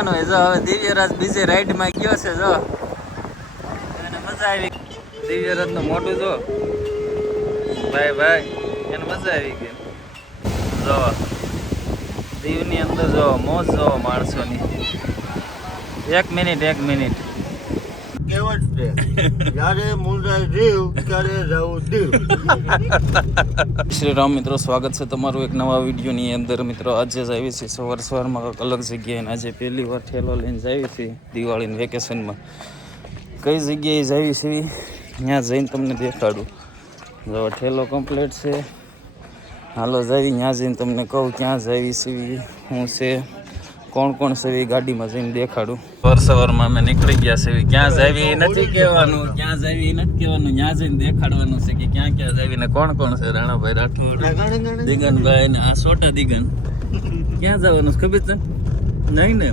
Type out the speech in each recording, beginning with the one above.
જવાનું હોય. જો હવે દિવ્યરાજ બીજી રાઈડમાં ગયો છે. જો એને મજા આવી. દિવ્યરાજ નું મોટું જો ભાઈ એને મજા આવી ગઈ. જો દીવની અંદર જો મોજ જો માણસોની. એક મિનિટ કેવટ છે જ્યારે મુંજાય જીવ ત્યારે જવું દીવ. શ્રી રામ મિત્રો, સ્વાગત છે તમારું એક નવા વિડીયોની અંદર. મિત્રો આજે જ આવી છે સવારમાં કંઈક અલગ જગ્યાએ. આજે પહેલી વાર ઠેલો લઈને જ આવી છે દિવાળીની વેકેશનમાં. કઈ જગ્યાએ જ આવી છે ત્યાં જઈને તમને દેખાડું. જો ઠેલો કમ્પ્લીટ છે. હાલો જાવી ત્યાં જઈને તમને કહું ક્યાં જ આવી છે, શું છે, કોણ છે એ ગાડીમાં જઈને દેખાડું. સવારમાં અમે નીકળી ગયા છે. ક્યાં જાવી એ નથી કહેવાનું, ક્યાં જાવી એ નથી કહેવાનું, ત્યાં જઈને દેખાડવાનું છે કે ક્યાં જાવી ને કોણ છે. રાણાભાઈ રાઠોડ, દિગનભાઈ ને આ છોટા દિગન. ક્યાં જવાનું ખબર છે નહીં ને?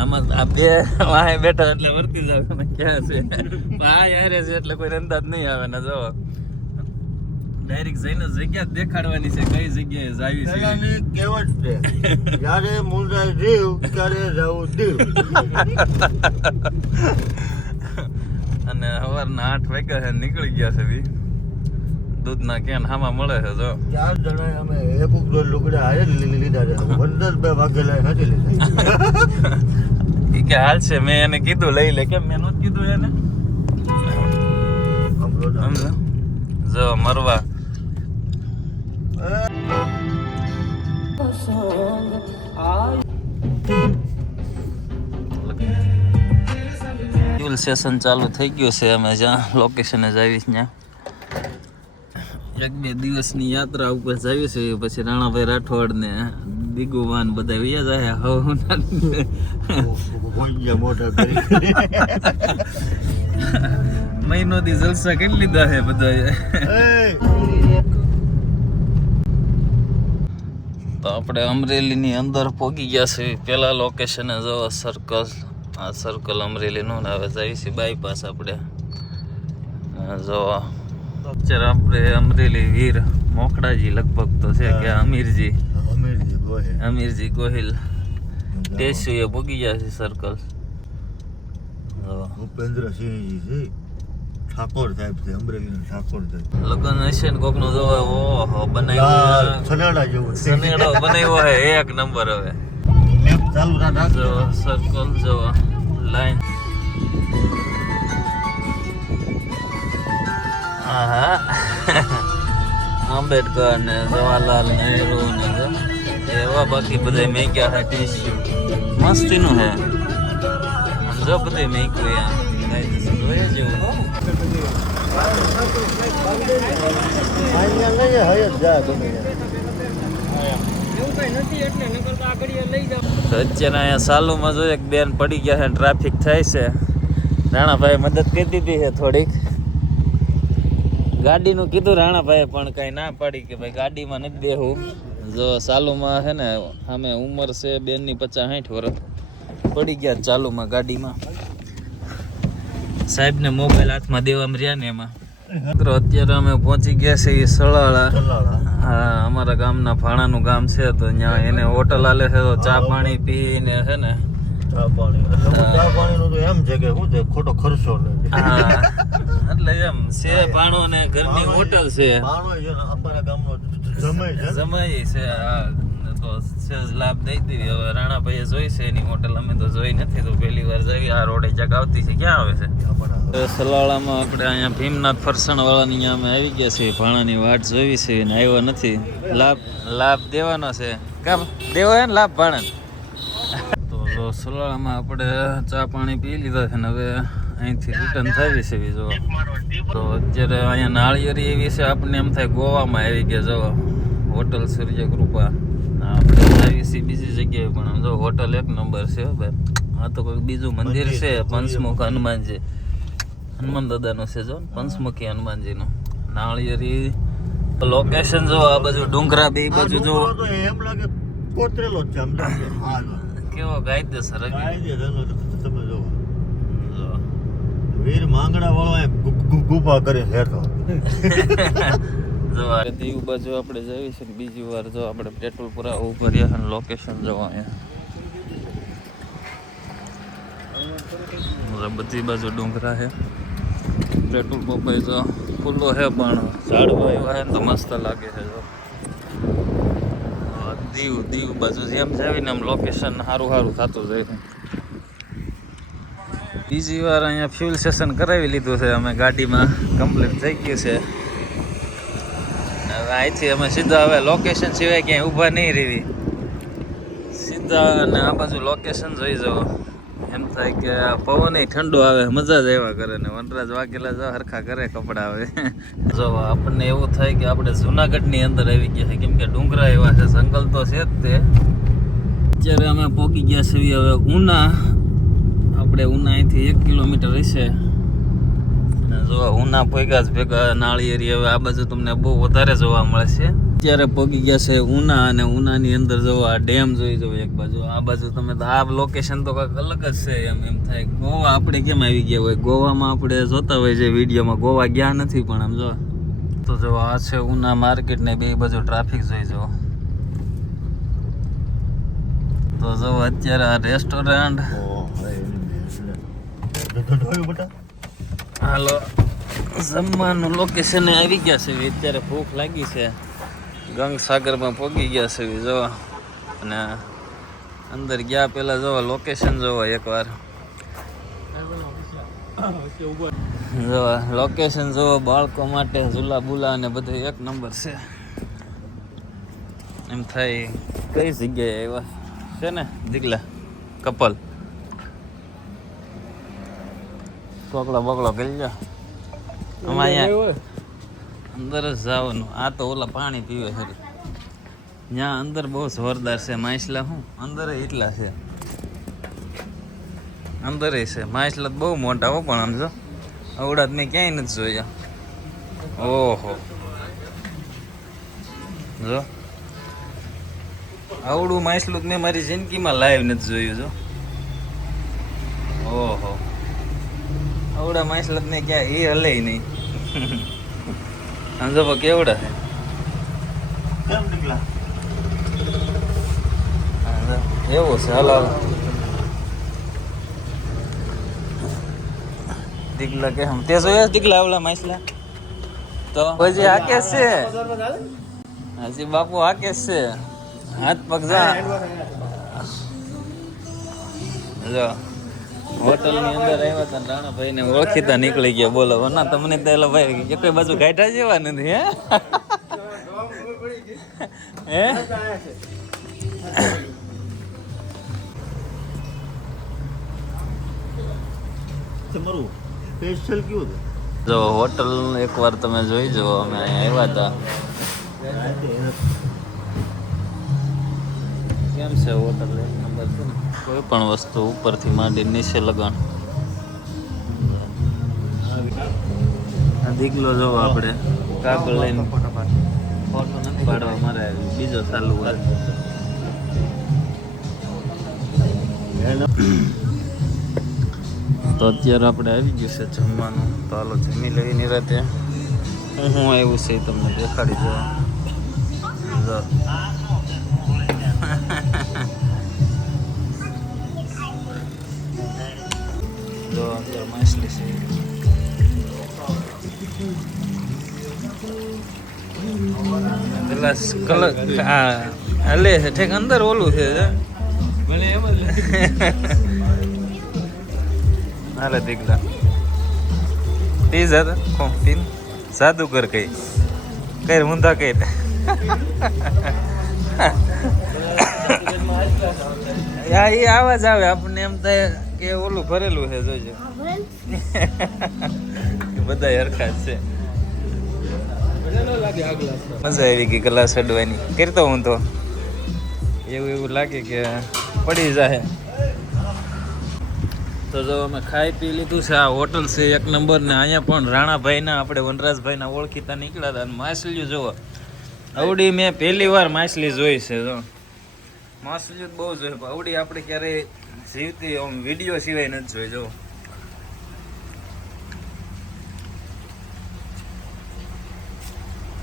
આમાં આ બે વાહે બેઠા એટલે વર્તી જાવ ક્યાં છે. આ યારે છે એટલે કોઈ અંદાજ નહીં આવે ને. જો ડાયરેક્ટ જઈને જગ્યા દેખાડવાની છે કઈ જગ્યાએ જાવી છે. કેવટ છે જ્યારે મુંજાય જીવ ત્યારે જવું દીવ. અને સવારના 8 વાગ્યા છે, નીકળી ગયા છે. દૂધના કેન હામાં મળે છે. જો 4 જણા અમે એક ઉકડો લુગડા હારે લીધા છે. 15 વાગેલા નથી લીધા. ઈ કે હાલ છે. મેં એને કીધું લઈ લે. કેમ મેં નહોતું કીધું એને? સમજો જો મરવા ફ્યુલ સ્ટેશન ચાલુ થઈ ગયું છે. અમે જ્યાં લોકેશને જ આવી ત્યાં 1-2 દિવસની યાત્રા ઉપર જાવી છે. પછી રાણાભાઈ રાઠોડ ને દિગુવાન બધા વ્યા જાય. મહિનો થી જલસા કરી લીધા છે બધા. તો આપણે અમરેલીની અંદર પહોંચી ગયા છે. પેલા લોકેશને જો સર્કલ, આ સર્કલ અમરેલીનું ને હવે જાય છે બાયપાસ. આપણે જો અત્યારે આપણે અમરેલી વીર મોખડાજી લગભગ તો છે કે અમીરજી ગોહિલ ટેસ્યુ એ પહોંચી ગયા છે સર્કલ. ભૂપેન્દ્રસિંહજી છે, ઠાકોર સાહેબ છે, અમરેલીના ઠાકોર સાહેબ. લગન હશે ને કોક નો જોવા. ઓહો બનાવ્યો સનેડા જેવું સનેડો બનાવ્યો હે એક નંબર. હવે ચાલુ રાખ જો સર્કલ જો લાઈન. આહા આંબેડકર ને જવાહરલાલ નહેરુ ને એવા બાકી બધા મેક્યા હે ટીસ્યુ. મસ્તીનું હે જો બધે મેક્યું. જોઈએ જેવું અત્યારે અહીંયા સાલુમાં જો એક બેન પડી ગયા છે, ટ્રાફિક થાય છે. રાણાભાઈ મદદ કરી દીધી છે થોડીક. ગાડીનું કીધું રાણાભાઈ પણ કઈ ના પાડી કે ભાઈ ગાડીમાં નથી બેહું. જો સાલુમાં છે ને સામે ઉંમર છે બેનની 50-60 વર્ષ. પડી ગયા ચાલુમાં ગાડીમાં. સાહેબ ને મોબાઈલ હાથમાં દેવામાં રહ્યા ને એમાં. અત્યારે અમે પહોંચી ગયા છીએ સળાળા. હા, અમારા ગામના ભાણાનું ગામ છે તો ત્યાં એને હોટલ આલે છે. તો ચા પાણી પીને છે ને ચા પાણીનું તો એમ છે કે શું છે ખોટો ખર્ચો નથી. એટલે એમ છે ભાણો ને ઘરની હોટલ છે. ભાણો છે અમારા ગામનો જમાઈ છે. તો સહેજ લાભ દઈ દીધી. હવે રાણાભાઈએ જોઈ છે એની હોટલ, અમે તો જોઈ નથી. તો પહેલી વાર જઈએ. આ રોડે ક્યાંક આવતી છે. ક્યાં આવે છે? સલાળામાં આપણે અહીંયા ભીમનાથ ફરસાણ વાળાની અહીંયા અમે આવી ગયા છીએ. ભાણાની વાટ જોઈ છે ને આવ્યો નથી. લાભ દેવાનો છે. કામ દેવો હે ને લાભ ભાણા. તો સલાળામાં આપણે ચા પાણી પી લીધા છે ને હવે અહીંથી રિટર્ન થઈ છે. જો તો અત્યારે અહીંયા નાળિયેરી એવી છે આપણને એમ થાય ગોવામાં આવી ગયા. જો હોટલ સૂર્યકૃપા. આપણે આવી છીએ બીજી જગ્યાએ પણ આમ જો હોટલ એક નંબર છે ભાઈ. આ તો કોઈ બીજું મંદિર છે પંચમુખ હનુમાનજી, હનુમાન દાદાનું છે. જો પંચમુખી હનુમાનજીનું નાળિયેરી લોકેશન જો. આ બાજુ ડુંગરા બે બાજુ જો એમ લાગે કોતરેલો જ છે. કેવો કાયદેસર તમે જો વીર માંગડા વાળો ગુફા કરે છે. જો આ દીવ બાજુ આપણે જઈએ છીએ બીજી વાર. જો આપણે પેટ્રોલ પુરા ઉભા રહ્યા અને લોકેશન જોવા અહીંયા બધી બાજુ ડુંગરા છે. પેટ્રોલ પંપ તો ખુલ્લો છે પણ ઝાડવા એવા છે ને તો મસ્ત લાગે છે. જો દીવ બાજુ જેમ જાવીને આમ લોકેશન સારું થતું જાય છે. બીજી વાર અહીંયા ફ્યુલ સ્ટેશન કરાવી લીધું છે અમે ગાડીમાં, કમ્પ્લીટ થઈ ગયું છે. હવે અહીંથી અમે સીધા હવે લોકેશન સિવાય ક્યાંય ઊભા નહીં રહેવી, સીધા અને આ બાજુ લોકેશન જોઈ જાઓ. એમ થાય કે પવન ઠંડો આવે, મજા જ આવ્યા કરે ને વનરાજ વાઘેલા જો હરખા કરે કપડા આવે. જો આપણને એવું થાય કે આપણે જુનાગઢની અંદર આવી ગયા છે, કેમ કે ડુંગરા એવા છે, જંગલ તો છે જ તે. અત્યારે અમે પહોંચી ગયા છીએ હવે ઉના. આપણે ઉના અહીંથી 1 કિલોમીટર હશે. અને જો ઉના પહોંચ્યા જ ભેગા નાળિયેરી હવે આ બાજુ તમને બહુ વધારે જોવા મળે છે. અત્યારે પહોંચી ગયા છે ઉના, અને ઉનાની અંદર જો આ ડેમ જોઈ જાવ એક બાજુ, આ બાજુ તમે તો આ લોકેશન તો કંઈક અલગ જ છે. એમ થાય ગોવા આપણે કેમ આવી ગયા હોય, ગોવામાં આપણે જોતા હોય છે વિડીયોમાં, ગોવા ગયા નથી પણ આમ જો તો જો આ છે ઉના માર્કેટ ને બે બાજુ ટ્રાફિક જોઈ જાવ. તો જો અત્યારે આ રેસ્ટોરન્ટ, હાલો જમવાનું લોકેશન આવી ગયા છે. અત્યારે ભૂખ લાગી છે, ગંગસાગરમાં પહોંચી ગયા છે જો. અને અંદર ગયા પહેલા જોવો લોકેશન જોવો એકવાર, જો લોકેશન જોવો. બાળકો માટે ઝૂલા બુલા અને બધું એક નંબર છે. એમ થાય કઈ જગ્યાએ આવ્યા છે ને દીકલા કપલ. પકડો કરી જા. અમારે અહીંયા અંદર જ જવાનું. આ તો ઓલા પાણી પીવે છે ત્યાં અંદર બહુ જોરદાર છે. માછલા શું અંદર એટલા છે, અંદર છે માછલા બહુ મોટા હો. પણ આમ જો અવડા મેં ક્યાંય નથી જોયા. ઓહો જો આવડું માછલું મેં મારી જિંદગીમાં લાઈવ નથી જોયું. જો ઓહો આવડા માછલા ને ક્યાં એ હલે નહીં. સમજો કેવડા છે એવું છે. હાલો દીકલા કે તે જોયા દીકલા આવડા માછલા તો પછી હાકે છે હજી બાપુ હાકે છે. હાથ પગ જો હોટલ ની અંદર આવ્યા હતા, રાણાભાઈ ને ઓળખીતા નીકળી ગયા. બોલો ના તમને તો એલા ભાઈ એક બાજુ ગાંઠા જેવા નથી. હે તમારું સ્પેશિયલ કેવું છે? જો હોટલ એકવાર તમે જોઈ જુઓ. અમે અહીંયા આવ્યા હતા. કેમ છે હોટલ? એક નંબર છે. કોઈ પણ વસ્તુ ઉપરથી માંડી નીચે લગાણ. દીકલો જોવો આપણે કાગળ લઈને ફોટો નથી પાડવા, મારે બીજો ચાલુ હોય. તો અત્યારે આપણે આવી ગયું છે જમવાનું. તો હાલો જમી લઈ નિરાતે. હું આવ્યું છે એ તમને દેખાડી દઉં. જો અત્યારે માછલી છે. પેલા કલર હલે છે ઠેક અંદર ઓલું છે. હાલે દીકલા તી જાદા કોમ તીન જાદુગર કઈ કઈ મુંદા કઈ એ આવાજ આવે આપણને એમ થાય કે ઓલું ભરેલું છે. જોજો બધા હરખા છે. મજા આવી ગઈ ગ્લાસ અડવાની. કરતો હું તો એવું લાગે કે પડી જાય. તો જો અમે ખાઈ પી લીધું છે. આ હોટલ છે એક નંબર ને અહીંયા પણ રાણાભાઈના આપણે વનરાજભાઈના ઓળખીતા નીકળ્યા હતા. માછલીઓ જોવો આવડી મેં પહેલી વાર માછલી જોઈ છે. જો માછલીઓ બહુ જોઈ, આવડી આપણે ક્યારેય જીવતી વિડીયો સિવાય નથી જોઈ. જો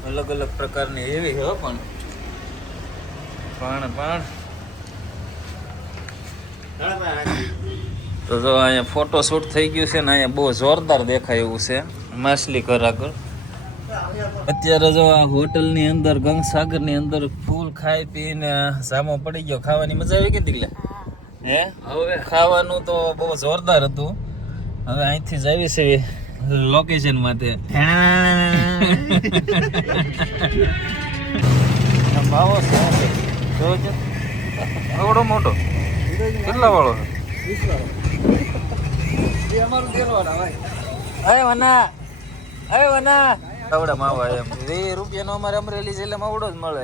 અલગ અલગ પ્રકારની એવી છે પણ તો જો અહીંયા ફોટો શૂટ થઈ ગયું છે ને અહીંયા બહુ જોરદાર દેખાય એવું છે માછલી ઘર આગળ. અત્યારે જો આ હોટલની અંદર ગંગસાગરની અંદર ફૂલ ખાઈ પીને સામો પડી ગયો. ખાવાની મજા આવી કે દીકલા? હે હવે ખાવાનું તો બહુ જોરદાર હતું. હવે અહીંથી જાવી છે લોકેશન માટે. માવો જોજો આવડો મોટો કેટલા વાળો આવડા માવા એમ 20 રૂપિયાનો અમારે અમરેલી જિલ્લામાં આવડો જ મળે.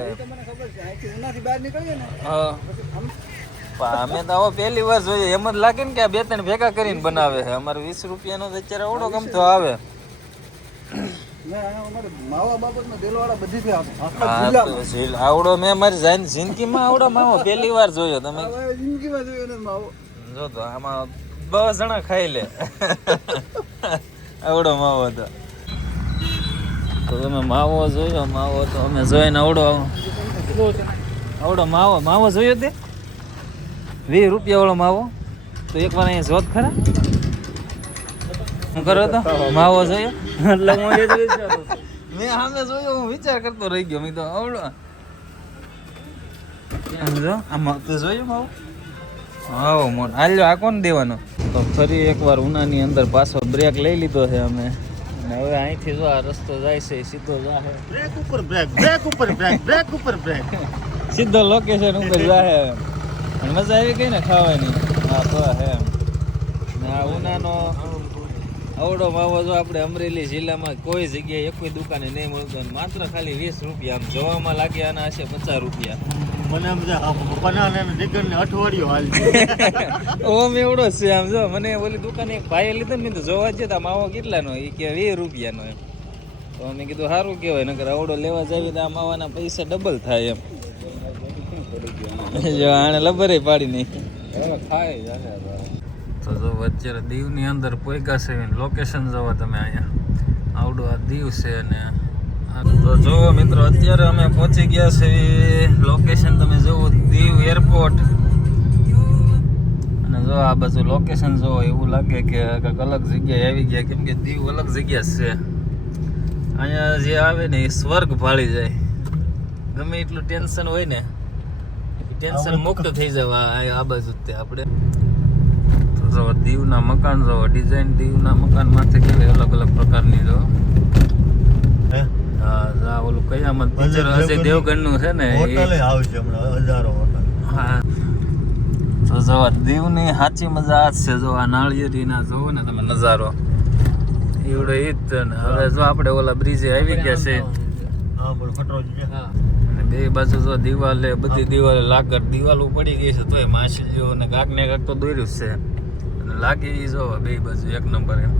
હા અમે તો હવે પહેલી વાર જોઈએ. એમ જ લાગે ને કે આ 2-3 ભેગા કરીને બનાવે છે. અમારે 20 રૂપિયાનો તો અત્યારે આવડો ગમતો આવે. આવડો મેં મારી જિંદગીમાં આવડો માવો પહેલી વાર જોયો. તમે જો તો આમાં 10 જણા ખાઈ લે આવડો માવો હતો. તો તમે માવો જોયો? માવો તો અમે જોઈને આવડો માવો જોયો તે 20 રૂપિયા વાળો માવો. તો એક વાર અહીંયા જોત ખરા હું કરો તો માવો જોયો એટલે મેં સામે જોયો. હું વિચાર કરતો રહી ગયો. મેં તો આવડો જો આમાં તો જોયો માવો. હા મોટો હાલ્યો. આ કોણ દેવાનો? તો ફરી એકવાર ઉનાની અંદર પાછો બ્રેક લઈ લીધો છે અમે. અને હવે અહીંથી જો આ રસ્તો જાય છે સીધો જાય બ્રેક ઉપર બ્રેક, બ્રેક ઉપર બ્રેક, બ્રેક ઉપર બ્રેક. સીધો લોકેશન ઉપર જાય. અને મજા આવી ગઈ ને ખાવાની. હા તો હે ને આ ઉનાનો આવડો માવો જો આપણે અમરેલી જિલ્લામાં કોઈ જગ્યાએ એક દુકાને નહીં મળતો. માત્ર ખાલી 20 રૂપિયા. આમ જોવામાં લાગે આના હશે 50 રૂપિયા. મને એમ છે બનાને દીકરને અઠવાડિયો હાલ ઓમ એવડો છે. આમ જો મને ઓલી દુકાને એક ભાઈએ લીધો ને મેં તો જોવા જતા માવો કેટલાનો એ કે 20 રૂપિયાનો એમ. તો મેં કીધું સારું કહેવાય. નકર આવડો લેવા જાવી તો આ માવાના પૈસા ડબલ થાય એમ. જો આને લબરે પાડી નાખી તો જો અત્યારે દીવની અંદર પોઈગા છે. લોકેશન જોવો તમે. અહીંયા આવડો આ દીવ છે. અને તો જો મિત્રો અત્યારે અમે પહોંચી ગયા છે લોકેશન. તમે જુઓ દીવ એરપોર્ટ. અને જો આ બાજુ લોકેશન જોવો એવું લાગે કે કંઈક અલગ જગ્યાએ આવી ગયા. કેમ કે દીવ અલગ જગ્યા છે. અહીંયા જે આવે ને એ સ્વર્ગ ભાળી જાય. ગમે એટલું ટેન્શન હોય ને ટેન્શન મુક્ત થઈ જવા આ બાજુ તે આપણે. તો જો દીવના મકાન જો ડિઝાઇન દીવના મકાન માથે કેવી અલગ અલગ પ્રકારની જો. હા ઓલું કયામત પિક્ચર અજય દેવગણનું છે ને હોટલે આવશે હમણાં હજારો હોટલ. હા તો જો દીવની સાચી મજા આ છે. જો આ નાળિયેરીના જોવો ને તમે નજારો એવડો ઈ જ. ને હવે જો આપણે ઓલા બ્રિજે આવી ગયા છે. હા બોલ ખટરો છે. હા અને બે બાજુ જો દિવાલે બધી દિવાલે લાગર દિવાલો પડી ગઈ છે. તોય માછલી જેવો ને કાંક ને કાંક તો દોર્યું છે. અને લાગી જો બે બાજુ એક નંબર એમ.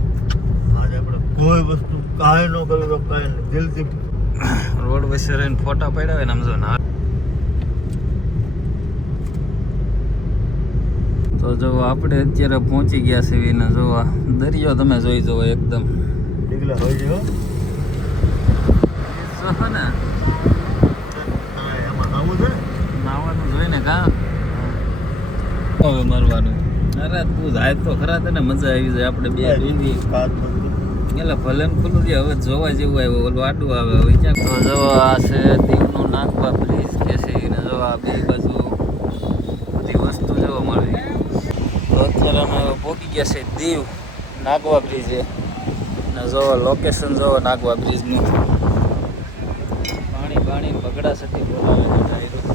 આજે આપણે કોઈ વસ્તુ કાંઈ ન કરે તો કાંઈ દિલથી રોડ વચ્ચે રહીને ફોટા પડ્યા હોય ને આમ જો ના. તો જો આપણે અત્યારે પહોંચી ગયા છે ને જો દરિયો તમે જોઈ જવો એકદમ નીકળ્યા હોય છે. જો ને એમાં આવું છે નાવાનું જોઈને કા હવે મરવાનું. અરે તું જાય તો ખરા તને મજા આવી જાય. આપણે બે દૂધી એટલે ભલે ને ખુલ્લું છે. હવે જોવા જેવું આવ્યું ઓલું આડું આવે. હવે ક્યાંક તો જો આ છે દીવનું નાગવા બ્રિજ કે છે એને જો આ બે બાજુ બધી વસ્તુ જોવા મળે. તો અત્યારે અમે પહોંચી ગયા છે દીવ નાગવા બ્રિજે. ને જોવો લોકેશન જોવો નાગવા બ્રિજનું. પાણી બગડા સાથે બોલાવે છે ડાયરેક્ટ.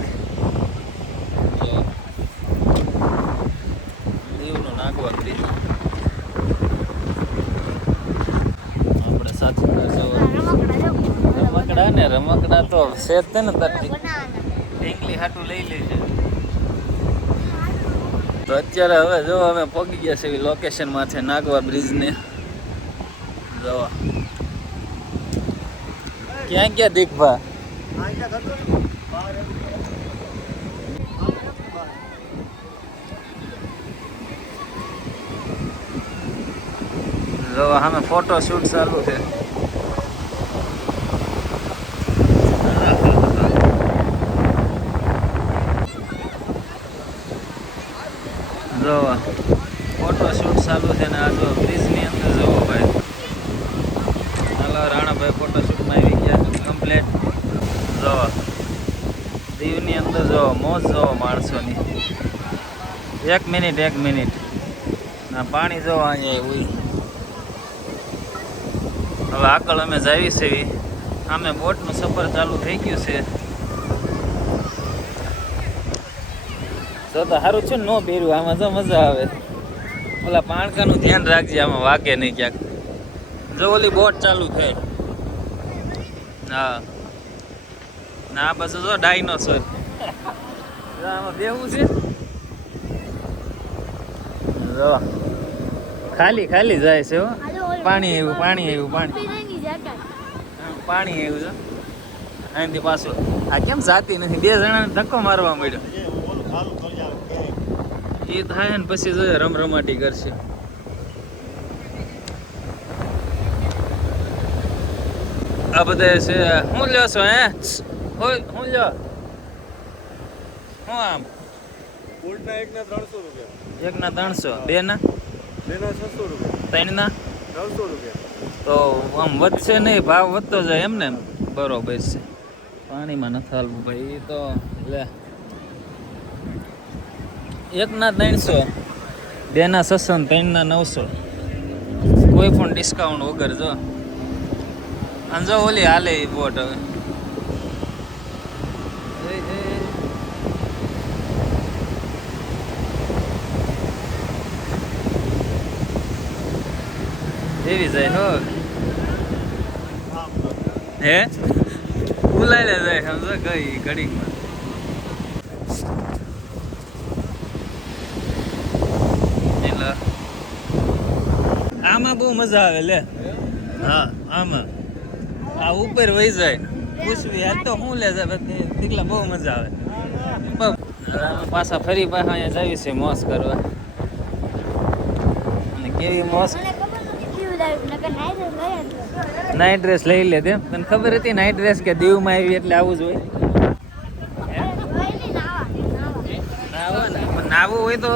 દીવનું નાગવા બ્રિજ આપણે સાથે રમકડા ને રમકડા તો છે જ ને તારી ઢીંગલી હાટું લઈ લેજે. તો અત્યારે હવે જો અમે પહોંચી ગયા છે લોકેશન માથે નાગવા બ્રિજને. જોવા ક્યાં ક્યાં દીખવા જો અમે ફોટો શૂટ ચાલુ છે. જો ફોટો શૂટ લોકેશનમાં આવી ગયા કમ્પ્લેટ. જો દીવની અંદર જો મોજ જો માણસોની. એક મિનિટ ના પાણી જો અહીંયા એવું. હવે આગળ અમે જાવી છે આમે બોટનું સફર ચાલુ થઈ ગયું છે. જો તો સારું છે ને ન પહેર્યું આમાં જો મજા આવે. ઓલા પાણકાનું ધ્યાન રાખજે આમાં વાગે નહીં ક્યાંક. જો ઓલી બોટ ચાલુ થઈ. હા ના આ બાજુ જો ડાયનોસોર. આમાં બેવું છે. જો ખાલી જાય છે હો. પાણી આવ્યું પાણી આવ્યું છે અહીંથી પાછું. આ કેમ જાતી નથી? 2 જણાને ધક્કો મારવા મળ્યો. એ થાય ને પછી જોઈએ રમરમાટી કરશે. આ બધા છે શું લ્યો છો હે? શું લ્યો? શું આમ ઉલટા એકના 300 રૂપિયા. એકના 300, બેના 600 રૂપિયા, ત્રણના 900 રૂપિયા. તો આમ વધશે નહીં, ભાવ વધતો જાય એમ ને. બરોબર છે. પાણીમાં નથી હાલવું ભાઈ. તો લે એકના 300, બેના 600, ત્રણના 900. કોઈ પણ ડિસ્કાઉન્ટ વગર જો. અને જો ઓલી હાલે એ બોટ હવે. એવી જાય હો હે ઉલાઈ લે જાય સમજો કઈ ઘડીકમાં. એટલે આમાં બહુ મજા આવે લે. હા આમાં આ ઉપર વહી જાય પૂછવી આ તો શું લે જાય દીકલા બહુ મજા આવે. પાછા ફરી પાછા અહીંયા જાવી છે મોજ કરવા. અને કેવી મોજ. નાઇટ ડ્રેસ લઈ લે તેમ તને ખબર હતી? નાઇટ ડ્રેસ કે દીવમાં આવી એટલે આવું જ હોય. નાવું હોય તો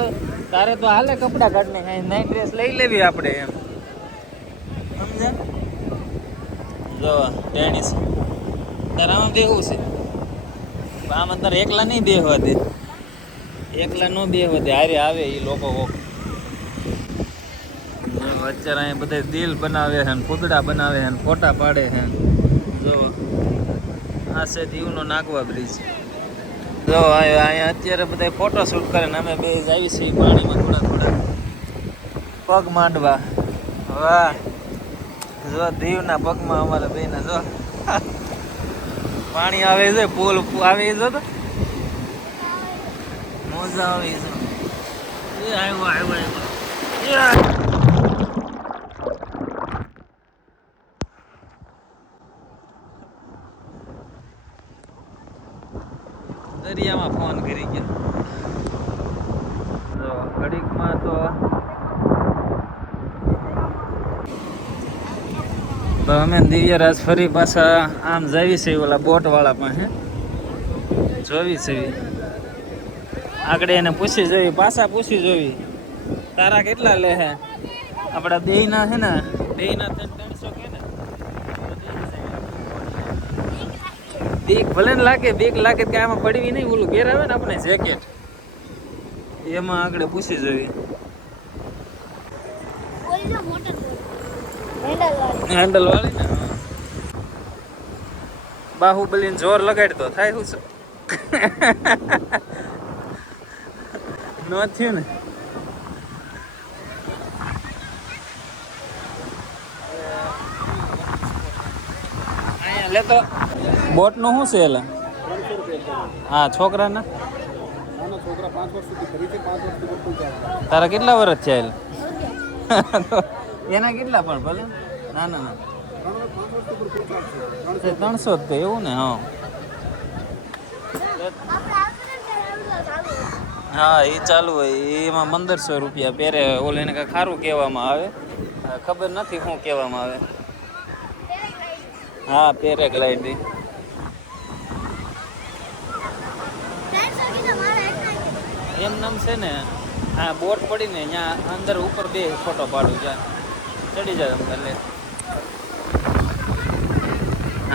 તારે તો હાલે કપડા કાઢને નાઇટ ડ્રેસ લઈ લેવી આપણે એમ સમજે. જો ટેનિસ તારે આમાં બેહવું છે. આમાં તારે એકલા નહીં બેહવા દે. એકલા ન બેહવા દે. હારે આવે એ લોકો. અત્યારે અહીંયા બધા દિલ બનાવે છે, પૂતળા બનાવે છે, ફોટા પાડે છે. જો આ છે દીવનો નાગવા બ્રિજ. જો અહીંયા અત્યારે બધા ફોટો શૂટ કરે ને અમે બે આવી છીએ પાણીમાં થોડા પગ માંડવા. વાહ જો દીવના પગમાં અમારા બેના જો પાણી આવે છે. પુલ આવે છે તો મજા આવે છે. આવ્યો દરિયામાં ફોન કરી ગયો. તો ઘડીકમાં તો અમે દિવ્યરાજ ફરી પાછા આમ જાવી છે ઓલા બોટ વાળા પાસે જોવી છે. આગળ એને પૂછી જોવી, પાછા પૂછી જોવી તારા કેટલા લે હે. આપણા દેહના છે ને, દેહના 300 કે ને. બીક ભલે ને લાગે, બીક લાગે કે આમાં પડવી નહીં. ઓલું ઘેર આવે ને આપણે જેકેટ એમાં આગળ પૂછી જોવી. હેન્ડલ વાળી ને બાહુબલીને જોર લગાડી તો થાય શું ન થયું ને. અહીંયા લેતો બોટ નું શું છે એલા? હા છોકરાના છોકરા 5 વર્ષ સુધી ફરી છે. 5 વર્ષ સુધી તારા કેટલા વર્ષ થયા એના કેટલા પણ ભલે ના ના 300 જ તો એવું ને. હા એ ચાલુ હોય એમાં 1500 રૂપિયા પહેરે. ઓલે એને કાંઈ ખારું કહેવામાં આવે, ખબર નથી શું કહેવામાં આવે. હા પેરેગ્લાઇડિંગ એમ નામ છે ને. હા બોટ પડી ને ત્યાં અંદર ઉપર બે ફોટો પાડું ત્યાં ચડી જાય એટલે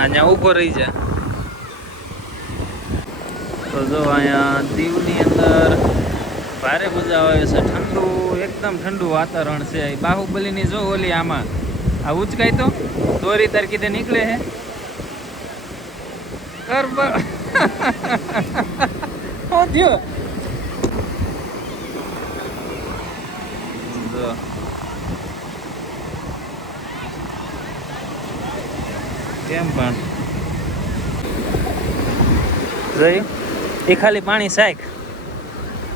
અહીંયા ઊભો રહી જાય. તો જો અહીંયા દીવની અંદર ભારે મજા આવે છે. ઠંડુ એકદમ ઠંડુ વાતાવરણ છે. બાહુબલીની જો ઓલી આમાં આ ઉચકાય તો દોરી તાર કીધે નીકળે હે કર શું થયો? જો કેમ પણ જોયું એ ખાલી પાણી શાક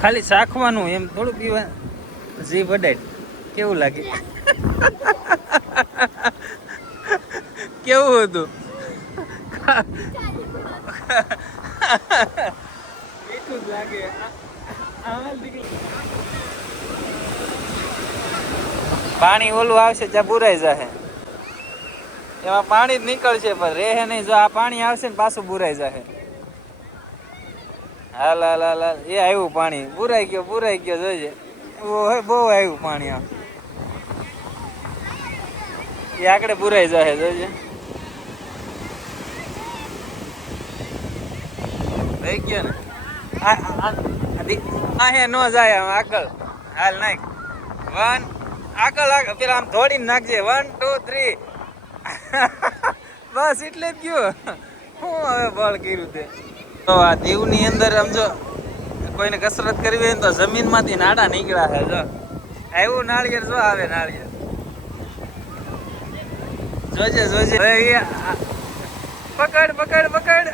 ખાલી શાખવાનું એમ થોડું પીવા જીભ અડાય કેવું લાગે કેવું હતું મીઠું જ લાગે પાણી ઓલું આવશે ત્યાં બુરાઈ જશે એમાં પાણી જ નીકળશે પણ રહે નહીં જો આ પાણી આવશે ને પાછું બુરાઈ જશે હાલ હાલ હાલ હાલ એ આવ્યું પાણી બુરાઈ ગયો જોઈજે બહુ આવ્યું પાણી આમ એ આગળ બુરાઈ જશે જોઈજે થઈ ગયો ને આ હે નો જાય આમ આગળ હાલ નાખ વન આગળ પેલા આમ થોડીને નાખજે 1 2 3 બસ એટલે જ ગયો હું હવે બળ કર્યું તે તો આ દીવની અંદર સમજો કોઈને કસરત કરવી હોય તો જમીનમાંથી નાડા નીકળ્યા છે જો આવ્યું નાળિયેર જો આવે નાળિયેર જોજે પકડ પકડ પકડ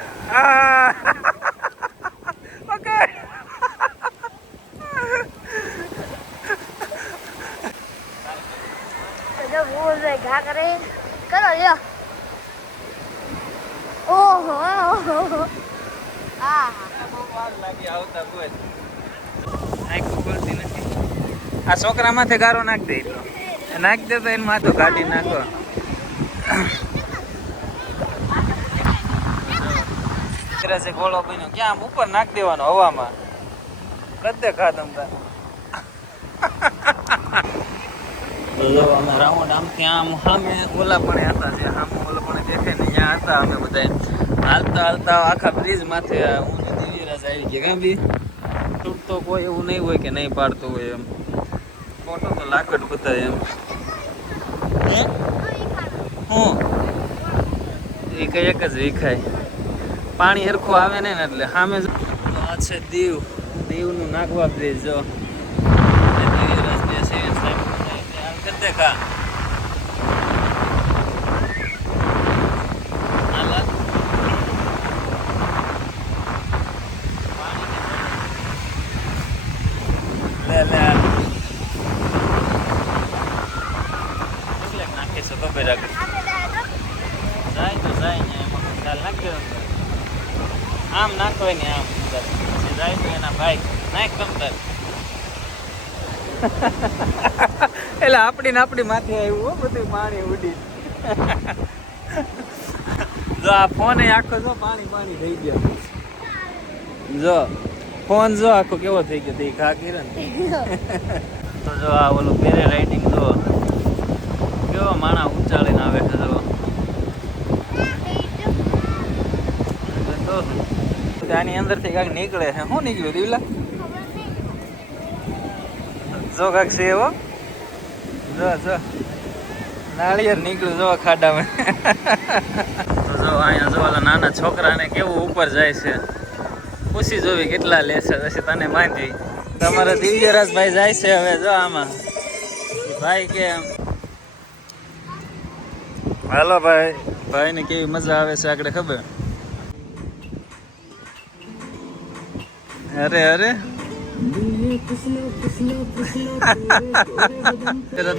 પકડ जो बोल रहे क्या करे करो लियो ओहो आ બહુ વાર લાગી આવતા કોઈ આંખો ખોલતી નથી આ છોકરા માથે ગારો નાખ દે એટલો નાખી દે તો એને માથું કાઢી નાખો ગોળો બન્યો ક્યાં આમ ઉપર નાખી દેવાનો હવામાં કદે ખાધમ તા તો જો અમે રાઉન્ડ આમથી આમ સામે ઓલા પણ હતા જે સામે ઓલા પણ દેખે ને ત્યાં હતા અમે બધા હાલતા હાલતા આખા બ્રિજ માથે હું દિવ્યરાજ આવી ગયા કાં બી તૂટતો કોઈ એવું નહીં હોય કે નહીં પાડતું હોય એમ ફોટો તો લાકડ બધા એમ હું એ કઈ એક જ વિખાય પાણી હરખું આવે ને એટલે સામે આ છે દીવનું નાગવા બ્રિજ જો દિવ્યરાજ બેસે દેખા લે નાખે છે તો બેરા જાય તો જાય ને એમાં ચાલ નાખી દે આમ નાખવાય ને આમ પછી જાય તો એના ભાઈ નાખ તમતાર એટલે આપણી માથે આવ્યું હો બધું પાણી ઉડી જો આ ફોન આખો જો પાણી થઈ ગયો જો ફોન જો આખો કેવો થઈ ગયો તે ખા કિરણ તો જો આ ઓલું પેરે રાઇડિંગ જો કેવો માણા ઉચાળીને આવે છે જો તો આની અંદરથી કાંઈક નીકળે છે શું નીકળ્યું દીવલા જો કાંક છે એવો જો નાળિયેર નીકળ્યું જો ખાડામાં તો જો અહીંયા જો ઓલા નાના છોકરાને કેવું ઉપર જાય છે પૂછી જોવી કેટલા લેશે પછી તને માંધી તમારા દિવ્યરાજભાઈ જાય છે હવે જો આમાં ભાઈ કે હાલો ભાઈને કેવી મજા આવે છે આગળ ખબર અરે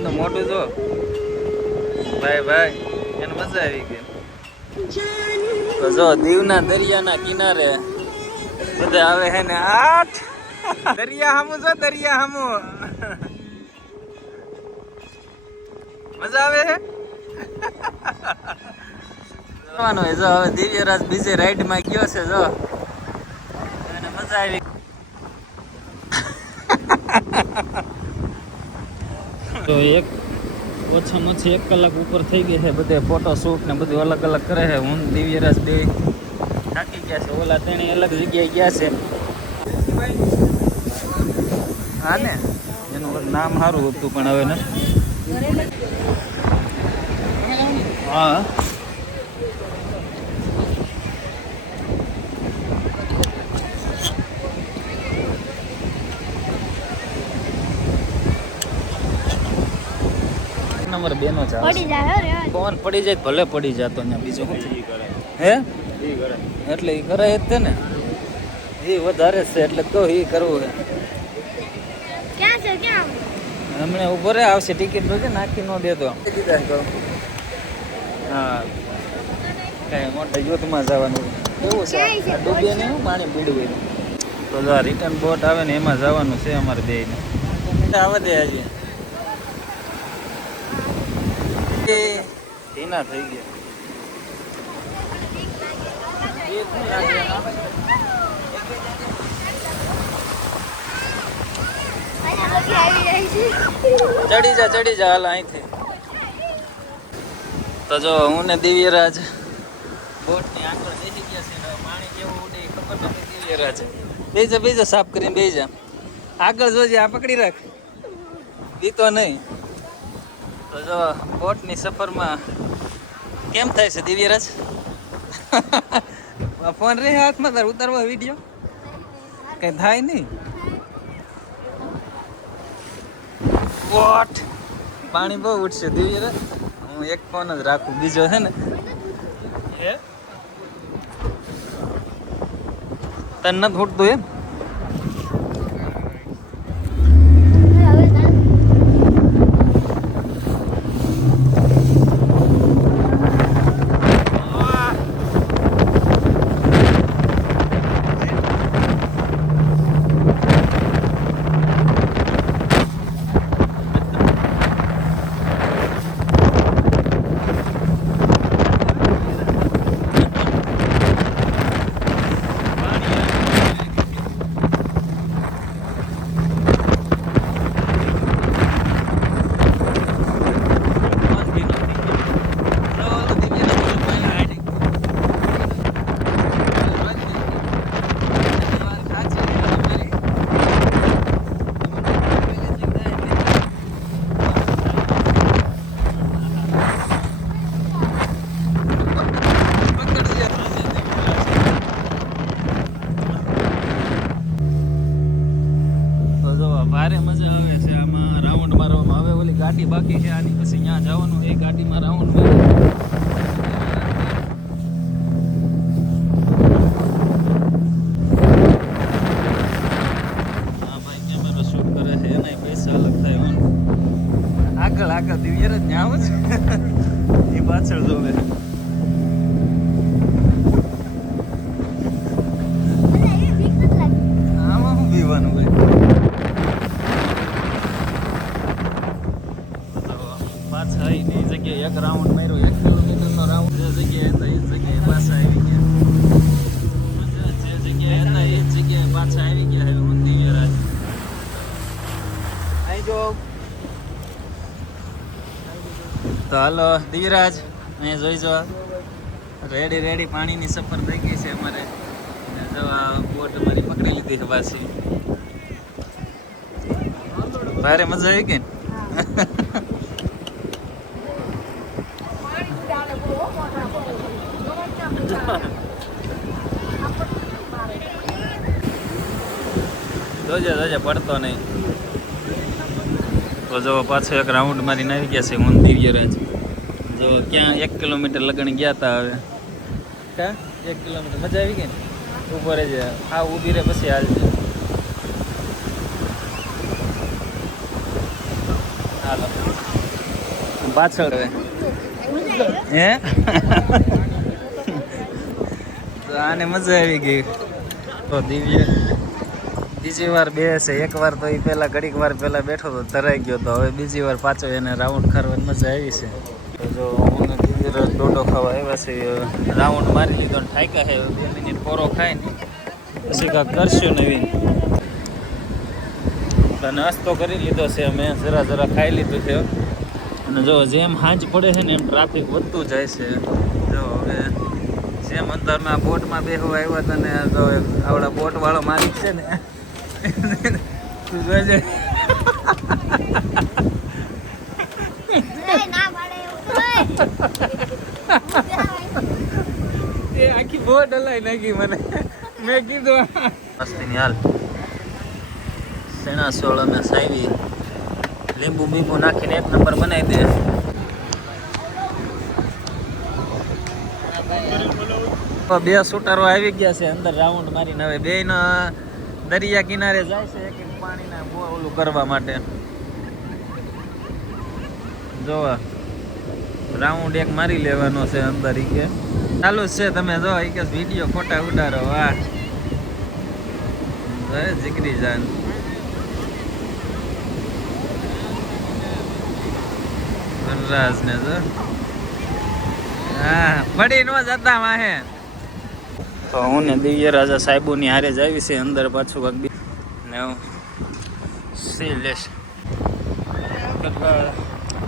નો મોટું જો ભાઈ એને મજા આવી ગઈ તો જો દીવના દરિયાના કિનારે બધા આવે હે ને આઠ દરિયા હામું જો દરિયા હામું મજા આવે હે જો હવે દિવ્યરાજ બીજે રાઈડ માં ગયો છે જો એને મજા આવી તો ઓછામાં ઓછી 1 કલાક ઉપર થઈ ગઈ છે. બધે ફોટો શૂટ ને બધું અલગ અલગ કરે છે. હું દિવ્યરાજ બે થાકી ગયા છે. ઓલા તેણે અલગ જગ્યાએ ગયા છે. હા ને એનું નામ સારું હતું પણ હવે ને હા નંબર 2 નો ચાલે પડી જાય રે ફોન પડી જાય ભલે પડી જતો ને બીજું શું કરે હે એટલે એ કરે જ તે ને એ વધારે છે એટલે તો એ કરવું છે ક્યાં છે ક્યાં હમણાં ઉભો રે આવશે ટિકિટ તો નાખી ન દેતો હા કઈ મોટા યુથમાં જવાનું એવું છે આ ડૂબે ને પાણી પીડવું તો જો રિટર્ન બોટ આવે ને એમાં જવાનું છે અમારે બેયને આવે દે હજી ઢીના થઈ ગયા ચડી જા હાલ અહીંથી તો જો હું ને દિવ્યરાજ બોટની આગળ બેસી ગયા છે પાણી કેવું ઉડે ખબર નથી દિવ્યરાજ બેજા સાફ કરીને બેજા આગળ જોજે આ પકડી રાખ દીતો નહીં તો જો બોટની સફરમાં કેમ થાય છે દિવ્યરાજ ફોન રે હાથમાં તાર ઉતારવા વિડીયો કઈ થાય નહીં વોટ પાણી બહુ ઉઠશે દિવ્યરાજ હું એક ફોન જ રાખું બીજો છે ને તને નથી ઉઠતું એમ ભારે મજા આવે છે આમાં રાઉન્ડ મારવામાં. હવે ઓલી ગાડી બાકી છે આની પછી ત્યાં જવાનું એ ગાડીમાં રાઉન્ડ મારવાનું. હા ભાઈ કેમેરો શૂટ કરે છે એના પૈસા અલગ થાય. આગળ દિવ્યરાજ ત્યાં આવું છે એ પાછળ જોવે. આમાં શું પીવાનું ભાઈ પાછા આવીને એ જગ્યાએ એક રાઉન્ડ માર્યો 1 કિલોમીટરનો રાઉન્ડ જે જગ્યાએ હતા એ જગ્યાએ પાછા આવી ગયા. જે જગ્યાએ હતા એ જગ્યાએ પાછા આવી ગયા. હવે હું દિવ્યરાજ અહીં જો તો હાલો દિવ્યરાજ અહીંયા જોઈ જો રેડી પાણીની સફર થઈ ગઈ છે અમારે. જવા બોટ અમારી પકડી લીધી છે પાછી. ભારે મજા આવી ગઈ ને જોજે પડતો નહીં. તો જો પાછો એક રાઉન્ડ મારીને આવી ગયા છે હું દિવ્યરાજ. જો ક્યાં 1 કિલોમીટર લગણ ગયા હતા. હવે કા 1 કિલોમીટર મજા આવી ગઈ ને. ઉપર જ હા ઊભી રહે પછી હાલજે. હાલો પાછળ હવે હે તો આને મજા આવી ગઈ. તો દિવ્ય બીજી વાર બેસે. એક વાર તો એ પહેલાં ઘડીક વાર પહેલાં બેઠો તો ધરાઈ ગયો તો. હવે બીજી વાર પાછો એને રાઉન્ડ કરવાની મજા આવી છે. તો જો હું દિવ્યરાજ ડોડો ખાવા આવ્યા છે. રાઉન્ડ મારી લીધો ને ઠાક્યા છે. 2 મિનિટ પોરો ખાય ને પછી કાંક કરશું નવીન. નાસ્તો કરી લીધો છે અમે. જરા ખાઈ લીધું છે. અને જો જેમ સાંજ પડે છે ને એમ ટ્રાફિક વધતું જાય છે. જો હવે જેમ અંદરમાં બોટમાં બેસવા આવ્યા હતા ને તો આવડા બોટવાળો માલિક છે ને તું જોજે ના પાડે એ આખી બોટ હલાઈ નાખી મને. મેં કીધું મસ્તીની હાલ સેણા સોળ અમે સાવી લીંબુ બીંબુ નાખીને એક નંબર બનાવી દે. બે શૂટરો આવી ગયા છે અંદર રાઉન્ડ મારીને. હવે બેયનો દરિયા કિનારે જાય છે એક પાણીના ઓલું કરવા માટે. જો રાઉન્ડ એક મારી લેવાનો છે અંદર. ઈ કે ચાલુ જ છે તમે જો ઈ કે વિડીયો ફોટા ઉડાડો. વાહ જીગરી જાન. વનરાજ ને જો હા પડી નો જતા વાહે. તો હું ને દિવ્ય રાજા સાહેબોની હારે જ આવી છે અંદર પાછું કાંક ને હું સી લેશ. કેટલા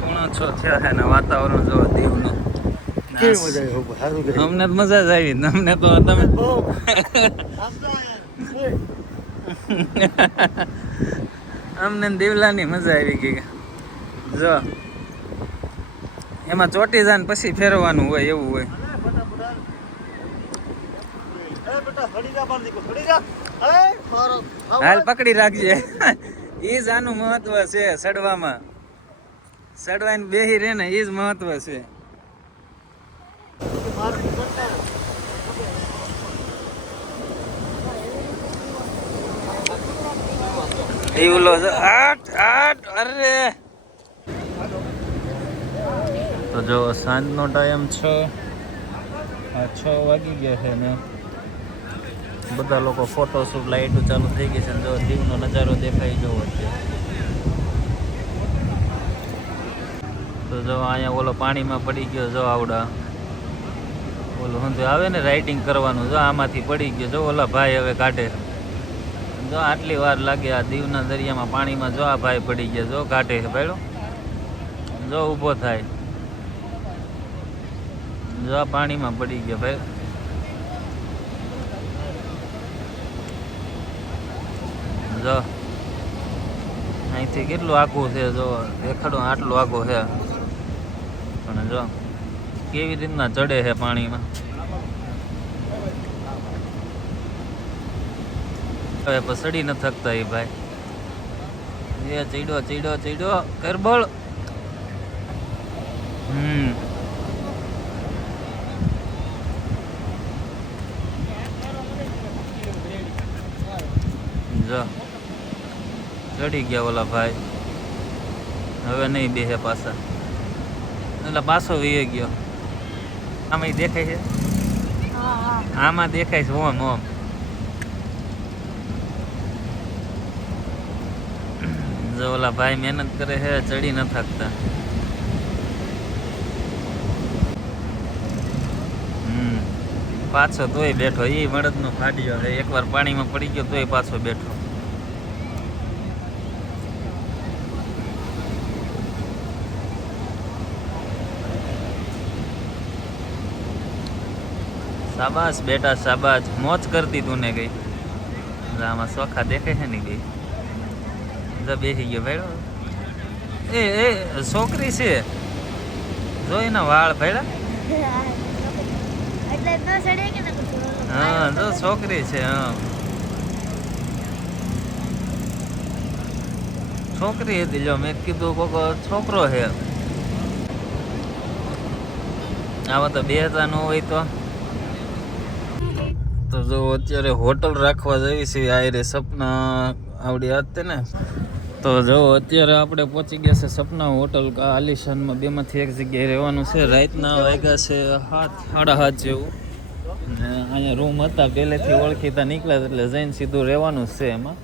6:30 થયા છે ને વાતાવરણ જો દીવનું. કેવી મજા આવી સારું કે અમને તો મજા જ આવી. તમને તો તમે અમને દીવલાની મજા આવી ગઈ. જો એમાં ચોટી જાય ને પછી ફેરવાનું હોય એવું હોય. હાલ પકડી રાખજે. ઈ જ આનું મહત્વ છે સડવામાં. સડવાની બેહી રહે ને ઈ જ મહત્વ છે. દીવલો આઠ અરે તો જો સાંજનો ટાઈમ 6 વાગી ગયા છે ને બધા લોકો ફોટોશૂટ લાઈટો ચાલુ થઈ ગઈ છે. જો દીવનો નજારો દેખાઈ જવો અત્યારે. તો જો અહીંયા ઓલો પાણીમાં પડી ગયો. જો આવડા ઓલું શું આવે ને રાઇડિંગ કરવાનું. જો આમાંથી પડી ગયો. જો ઓલા ભાઈ હવે કાઢે. જો આટલી વાર લાગે આ દીવના દરિયામાં પાણીમાં. જો આ ભાઈ પડી ગયા. જો કાઢે છે ભાઈડો. જો ઊભો થાય. જો આ પાણીમાં પડી ગયો ભાઈ. જો અહીંથી કેટલું આઘું છે. જો દેખાડો આટલું આઘું છે. પણ જો કેવી રીતના ચડે છે પાણીમાં. હવે પસડી ન થકતા એ ભાઈ. એ ચડ્યો કરબળ. જો ચડી ગયા ઓલા ભાઈ. હવે નહીં બેહે પાછા. એટલે પાછો વી ગયો. આમાં દેખાય છે. આમાં દેખાય છે ઓમ ઓમ. જો ઓલા ભાઈ મહેનત કરે છે ચડી ન થાકતા. પાછો તોય બેઠો. એ મળદનો ફાડ્યો છે. એકવાર પાણીમાં પડી ગયો તોય પાછો બેઠો. શાબાશ બેટા શાબાશ. મોજ કરતી તું ને ગઈ. આમાં સોખા દેખાય છે ને ગઈ. બેસી ગયો ભાઈ. એ છોકરી છે. જો એના વાળ ભાઈ. હા જો છોકરી છે. હા છોકરી હતી. જો મેં કીધું કોકો છોકરો છે. આવા તો બેહતા ન હોય તો જો અત્યારે હોટલ રાખવા જવી છે. આયરે સપના આવડી હાથ ને. તો જો અત્યારે આપણે પહોંચી ગયા છે સપના હોટલ આલિશાનમાં. બેમાંથી એક જગ્યાએ રહેવાનું છે. રાતના વાગ્યા છે 7:30 જેવું. ને અહીંયા રૂમ હતા પહેલેથી ઓળખીતા નીકળ્યા એટલે જઈને સીધું રહેવાનું જ છે એમાં.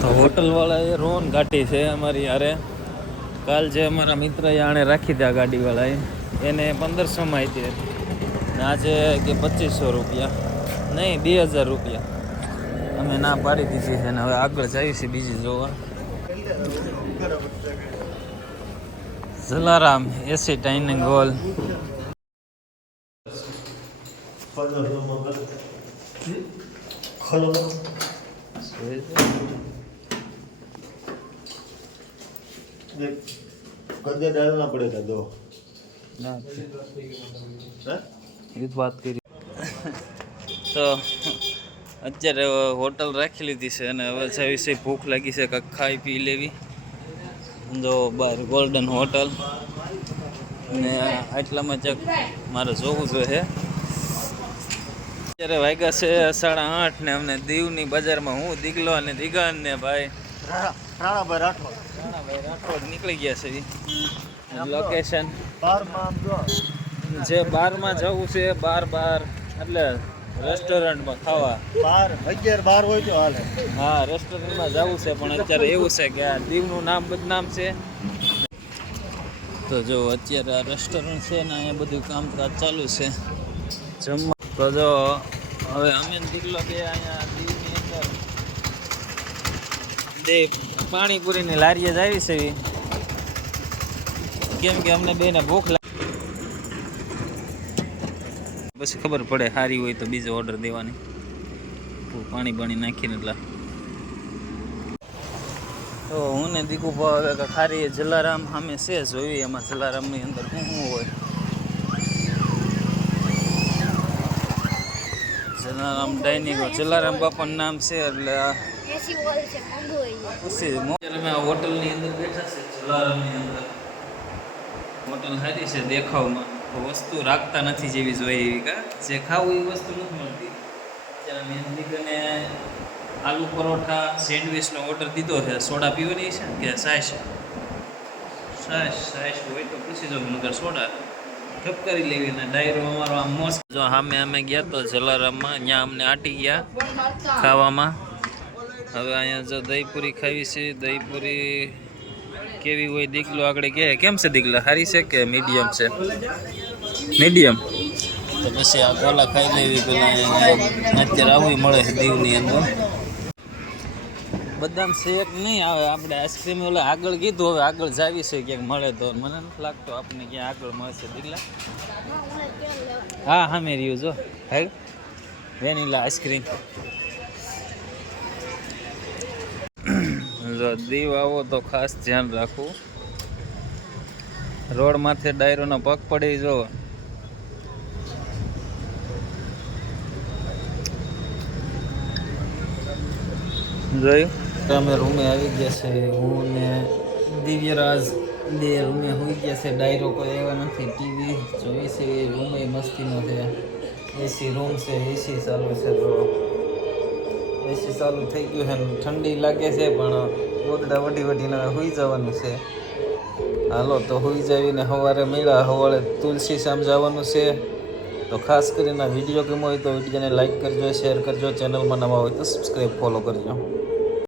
તો હોટલવાળાએ રોન ગાડી છે અમારી યારે. કાલ જે અમારા મિત્રએ આણે રાખી હતી આ ગાડીવાળાએ એને 1500માં આવી હતી. ને આજે કે 2500 રૂપિયા નહીં 2000 રૂપિયા. અમે ના પાડી દીધી છે ને હવે આગળ જઈએ છીએ બીજી જોવા. જલારામ એસી ડાઇનિંગ હોલ. કદે ડાલના પડેગા દો વાત કરી તો અત્યારે હોટલ રાખી લીધી છે અને હવે જાવી છે, ભૂખ લાગી છે, કંઈક ખાઈ પી લેવી. જો બહાર ગોલ્ડન હોટલ ને આટલામાં ચક મારે જોવું જોઈએ. અત્યારે વાગ્યા છે 8:30 ને અમને દીવની બજારમાં હું દીગલો અને દીગાન ને ભાઈ રાણાભાઈ રાઠોડ નીકળી ગયા છે. લોકેશન 12 જે બારમાં જવું છે, બાર એટલે રેસ્ટોરન્ટમાં ખાવા 11-12 હોય તો હાલે. હા, રેસ્ટોરન્ટમાં જવું છે, પણ અત્યારે એવું છે કે આ દીવનું નામ બદનામ છે. તો જો અત્યારે આ રેસ્ટોરન્ટ છે ને અહીંયા બધું કામકાજ ચાલુ છે જમવા. તો જો હવે અમે દીકલો બે અહીંયા દીવની અંદર બે પાણીપુરીની લારીએ જ આવી છે, કેમ કે અમને બેને ભૂખ લાગી. પછી ખબર પડે સારી હોય તો બીજો ઓર્ડર દેવાની. પાણી નાખીને એટલા તો હું ને દીકુ ભાવ હવે ખારી જલારામ સામે છે, જોઈ એમાં જલારામની અંદર શું હોય. જલારામ ડાઇનિંગ જલારામ બાપાનું નામ છે એટલે એસી હોલ છે, મોંઘું હોય છે. અમે આ હોટલની અંદર બેઠા છે, જલારામની અંદર. હોટલ સારી છે દેખાવમાં, વસ્તુ રાખતા નથી જેવી જોઈએ એવી. કા જે ખાવું એ વસ્તુ નથી મળતી. અત્યારે મેં દીકરાને આલુ પરોઠા સેન્ડવિચનો ઓર્ડર દીધો છે. સોડા પીવાની છે કે સાઈશ હોય તો પૂછી જો, નગર સોડા કપ કરી લેવી. ને ડાયરો અમારો આમ મોસ્ટ જો સામે અમે ગયા તો જલારામમાં, ત્યાં અમને આટી ગયા ખાવામાં. હવે અહીંયા જો દહીંપુરી ખાવી છે. દહીંપુરી કેવી હોય દીકલો આગળ કહે. કેમ છે દીકલા, સારી છે કે મીડિયમ છે? મીડિયમ. તો પછી આ ગોલા ખાઈ લેવી પેલા. અત્યારે આવું મળે છે દીવની અંદર. બદામ શેક નહીં આવે, આપણે આઈસ્ક્રીમ ઓલા આગળ કીધું, હવે આગળ જાવી છે ક્યાંક મળે તો. મને નથી લાગતો આપણને ક્યાં આગળ મળશે દીકલા. હા મેં રહ્યું જો હે વેનીલા આઈસ્ક્રીમ. જો દીવ આવો તો ખાસ ધ્યાન રાખવું, રોડ માથે ડાયરોનો પગ પડી જો. જોયું અમે રૂમે આવી ગયા છે. હું ને દિવ્યરાજ બે રૂમે હોઈ ગયા છે. ડાયરો કોઈ એવા નથી. ટીવી જોઈ છે, રૂમે મસ્તીનો છે. એસી રૂમ છે, એસી ચાલુ છે. તો એસી ચાલુ થઈ ગયું છે. ઠંડી લાગે છે પણ ગોદડા વઢીને હોઈ જવાનું છે. હાલો તો હોઈ જાવીને સવારે મળ્યા. સવારે તુલસી શામ જવાનું છે. તો ખાસ કરીને વિડીયો ગમ્યો હોય તો વિડીયોને લાઈક કરજો, શેર કરજો. ચેનલમાં નવા હોય તો સબસ્ક્રાઈબ ફોલો કરજો.